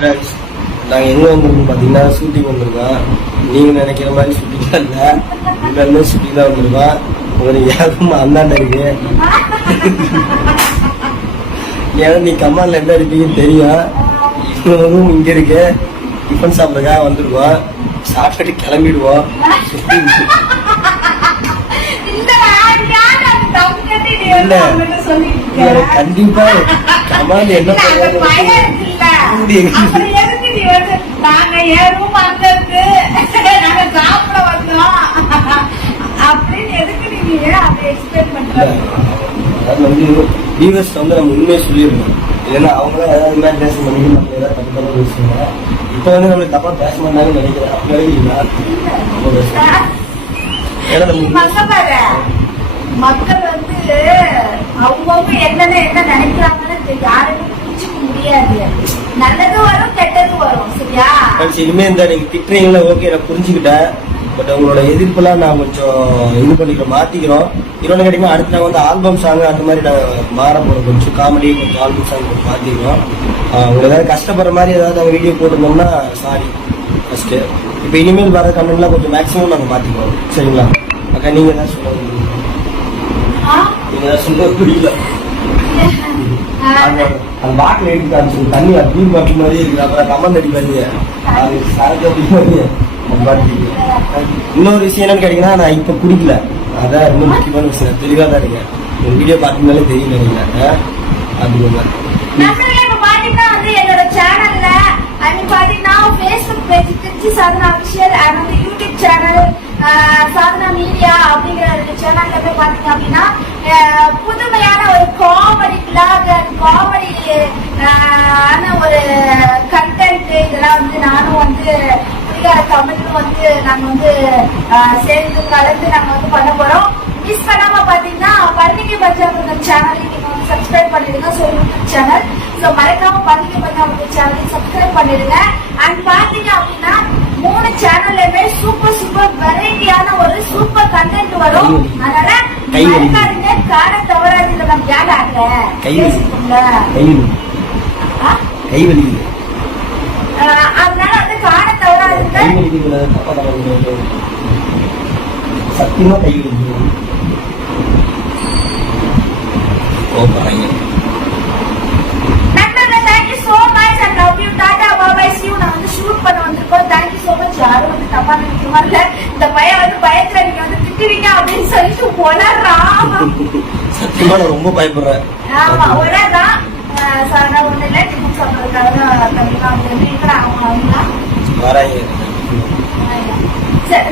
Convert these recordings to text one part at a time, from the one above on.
Friends நாங்கள் எங்கே வந்திருக்கோம் பார்த்தீங்கன்னா ஷூட்டிங் வந்திருக்கோம். நீங்கள் நினைக்கிற மாதிரி ஷூட்டிங் இல்லை உண்மையுமே ஷூட்டிங் தான் வந்திருக்கோம். உங்களுக்கு யாருக்கும் அந்தாண்ட இருக்கு? ஏன்னா நீ கம்மாலில் என்ன இருப்பீங்கன்னு தெரியும். இவனும் இங்கே இருக்கு. டிஃபன் சாப்பிட்றதுக்காக வந்திருக்கோம். சாப்பிட்டு கிளம்பிடுவோம். இல்ல. எனக்கு கண்டிப்பா கமால் என்ன பண்ணுவாங்க கூடி எங்க- அது வந்து வியூவர்ஸ் வந்து நம்ம உண்மையை சொல்லியிருக்கோம் இல்லைன்னா ஏதாவது பேச பண்ணி நம்ம ஏதாவது தப்பு தப்பா பேசுவாங்க. இப்போ வந்து நம்மளுக்கு தப்பா பேச மாட்டாங்கன்னு நினைக்கிறேன். அப்படி இல்லை. ரொம்ப பேசுவாங்க. ஏன்னா நம்ம மக்கள் வந்து அவங்கவுங்க என்னென்ன என்ன நினைக்கிறாங்கன்னு யாருமே ஃப்ரெண்ட்ஸ் இனிமே இந்த நீங்க திட்டுறீங்களா ஓகே நான் புரிஞ்சுக்கிட்டேன். பட் உங்களோட எதிர்ப்பெல்லாம் நான் கொஞ்சம் இது பண்ணிக்கிறோம் மாத்திக்கிறோம். இன்னொன்று கேட்டீங்கன்னா அடுத்து நாங்கள் வந்து ஆல்பம் சாங் அந்த மாதிரி நான் மாற போகிறோம் கொஞ்சம் காமெடி கொஞ்சம் ஆல்பம் சாங் கொஞ்சம் மாற்றிக்கிறோம் உங்களுக்கு ஏதாவது கஷ்டப்படுற மாதிரி ஏதாவது நாங்கள் வீடியோ போட்டிருந்தோம்னா சாரி ஃபஸ்ட்டு இப்போ இனிமேல் வர கமெண்ட்லாம் கொஞ்சம் மேக்ஸிமம் நாங்கள் மாற்றிக்கிறோம் சரிங்களா? அக்கா நீங்கள் ஏதாவது சொல்ல விரும்புறீங்களா? ஆ? நீங்க ஏதாவது சொல்ல புரியல அந்த பாட்டில் எடுத்து காமிச்சு தண்ணி அப்படியே பாட்டில் மாதிரி இருக்கு அப்புறம் கம்மந்த அடிக்காதீங்க அது சரக்கு அப்படி மாதிரி இன்னொரு விஷயம் என்னன்னு கேட்டீங்கன்னா நான் இப்போ குடிக்கல. அதான் ரொம்ப முக்கியமான விஷயம். தெளிவாக தான் இருக்கேன். உங்க வீடியோ பார்த்தீங்கனாலே தெரியல நீங்க. அப்படி என்னோட சேனல்ல அண்ட் பாத்தீங்கன்னா Facebook page Trichy Sadhana official and வந்து யூடியூப் சேனல் சாதனா மீடியா அப்படிங்கிற சேனல்ல போய் பாத்தீங்க அப்படின்னா புதுமையான ஒரு காமெடி பிளாக் தமிழும் வந்து நாங்க வந்து சேர்ந்து கலந்து நாங்க வந்து பண்ண போறோம். மிஸ் பண்ணாம பாத்தீங்கன்னா பண்டிகை பஞ்சாபம் சேனலையும் நீங்க வந்து சப்ஸ்கிரைப் பண்ணிடுங்க ஸோ யூடியூப் சேனல் ஸோ மறக்காம பண்டிகை பஞ்சாபம் சேனலையும் சப்ஸ்கிரைப் பண்ணிடுங்க. அண்ட் பாத்தீங்க அப்படின்னா மூணு சேனல்லுமே சூப்பர் சூப்பர் வெரைட்டியான ஒரு சூப்பர் கண்டென்ட் வரும். அதனால. மறக்காதீங்க. காண தவறாதீங்க. நம்ம ஏடாங்க கை வலி. கை வலி. கை வலிக்குது அதனால வந்து காண தவறாதீங்க. வந்திருக்கோம். தேங்க்யூ சோ மச் யாரும் வந்து தப்பா நினைக்கிற மாதிரி இல்ல இந்த பையன் வந்து பயத்துல நீங்க வந்து திட்டுவீங்க அப்படின்னு சொல்லிட்டு உளறான் சத்தியமா நான் ரொம்ப பயப்படுறேன். ஆமா உளறான் சாதா ஒண்ணு இல்ல. டிஃபன் சாப்பிட்றதுக்காக தான் வந்து இருக்கிறாங்க அவங்க வராங்க.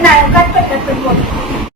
நான் உட்காந்து